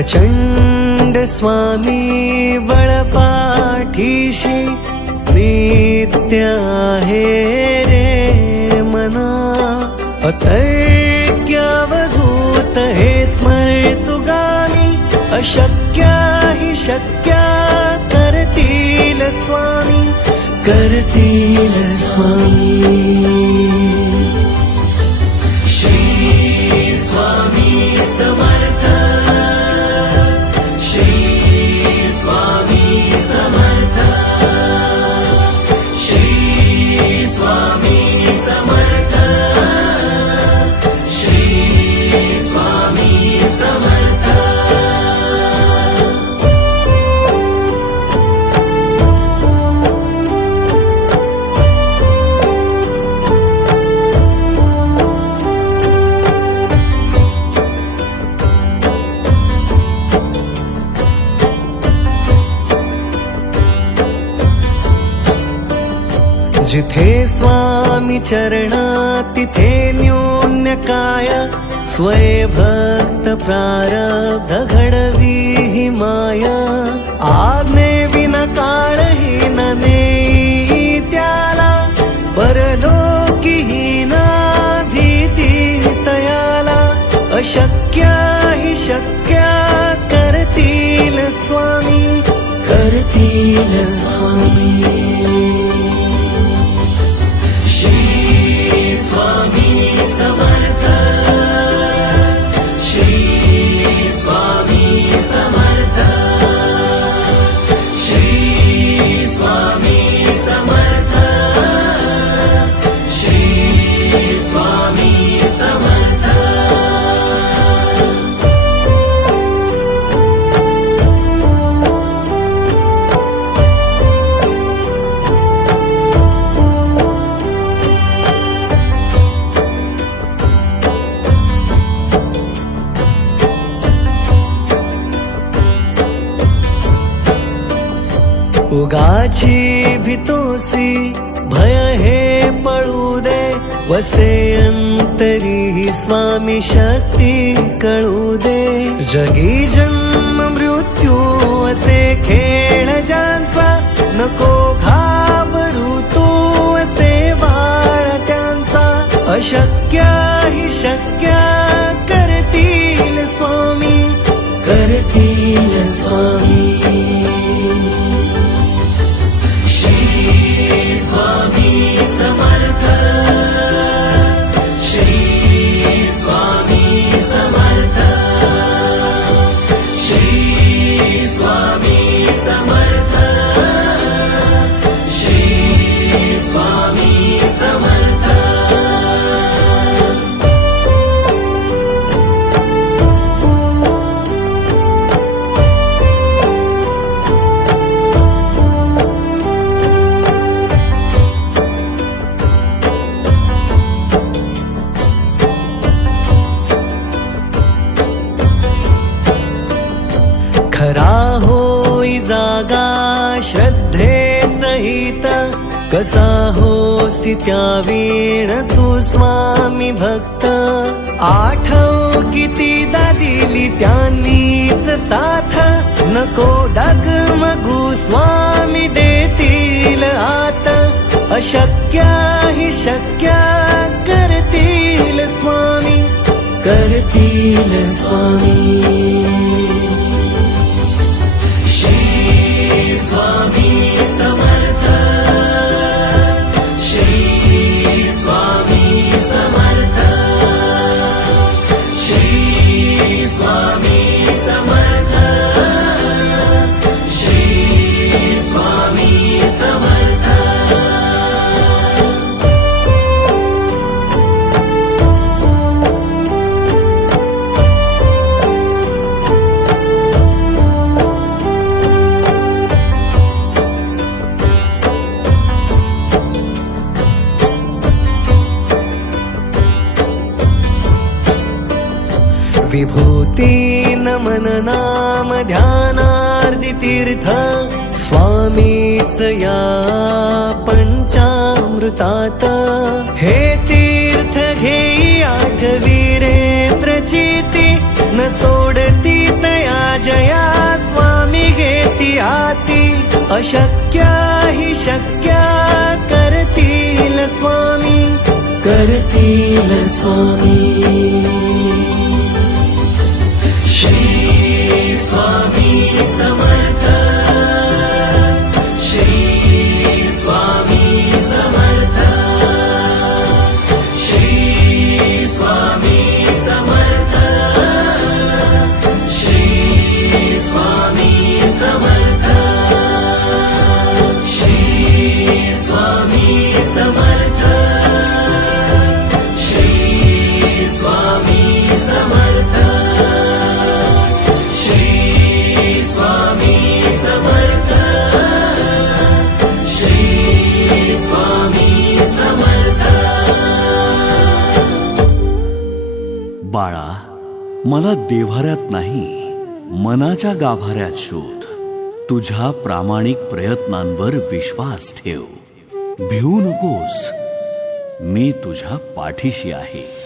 प्रचंड स्वामी बळपाठीशी नित्य आहे रे मना. अतर्क्यावधूत हे स्मर्तुगामी अशक्या हि शक्या करतील स्वामी, करतील स्वामी. श्री स्वामी समर्थ, श्री स्वामी समर्थ, श्री स्वामी समर्थ, श्री स्वामी समर्थ. जिथे स्वामी चरणा तिथे न्यून्य काय, स्वय भक्त प्रारब्ध घडवी हि माया. आज्ञे विना काळही न नेई त्याला, परलोकी हीना भीती तयाला. अशक्या हि शक्या करतील स्वामी, करतील स्वामी. स्वामी समर्थ, श्री स्वामी समर्थ, श्री स्वामी समर्थ, श्री स्वामी समर्थ. उगाची भीतोसी भय हे पळू दे, वसे अंतरी स्वामी शक्ती कळू दे. जगी जन्म मृत्यू असे खेळ ज्यांचा, नको घाबरू तू असे बाळ त्यांचा. अशक्या हि शक्या करतील स्वामी, करतील स्वामी. स्वामी समर्थ, श्री स्वामी समर्थ, श्री स्वामी समर्थ, श्री स्वामी समर्थ. खरा होई जागा श्रद्धे सहित, कसा होसी त्या वीण तू स्वामी भक्त. आठव कितीदा दिली त्यांनीच साथ, नको डगमगू स्वामी देतील आत. अशक्या हि शक्या करतील स्वामी, करतील स्वामी. स्वामी समर्थ, श्री स्वामी समर्थ, श्री स्वामी समर्थ, श्री स्वामी समर्थ. विभूती नमन नाम ध्यानार्दी तीर्थ, स्वामीच या पंचामृतात. हे तीर्थ घेई आठवी रे प्रचिती, न सोडती तया हाती अशक्य हि शक्य करतील स्वामी, करतील स्वामी. श्री स्वामी समर्थ, श्री स्वामी समर्थ, श्री स्वामी समर्थ, श्री स्वामी समर्थ, श्री स्वामी समर्थ, श्री स्वामी समर्थ, श्री स्वामी समर्थ, श्री स्वामी समर्थ. बाळा, मला देव्हाऱ्यात नाही, मनाच्या गाभाऱ्यात शोध. तुझ्या प्रामाणिक प्रयत्नांवर विश्वास ठेव. भिवू नकोस, मी तुझ्या पाठीशी आहे.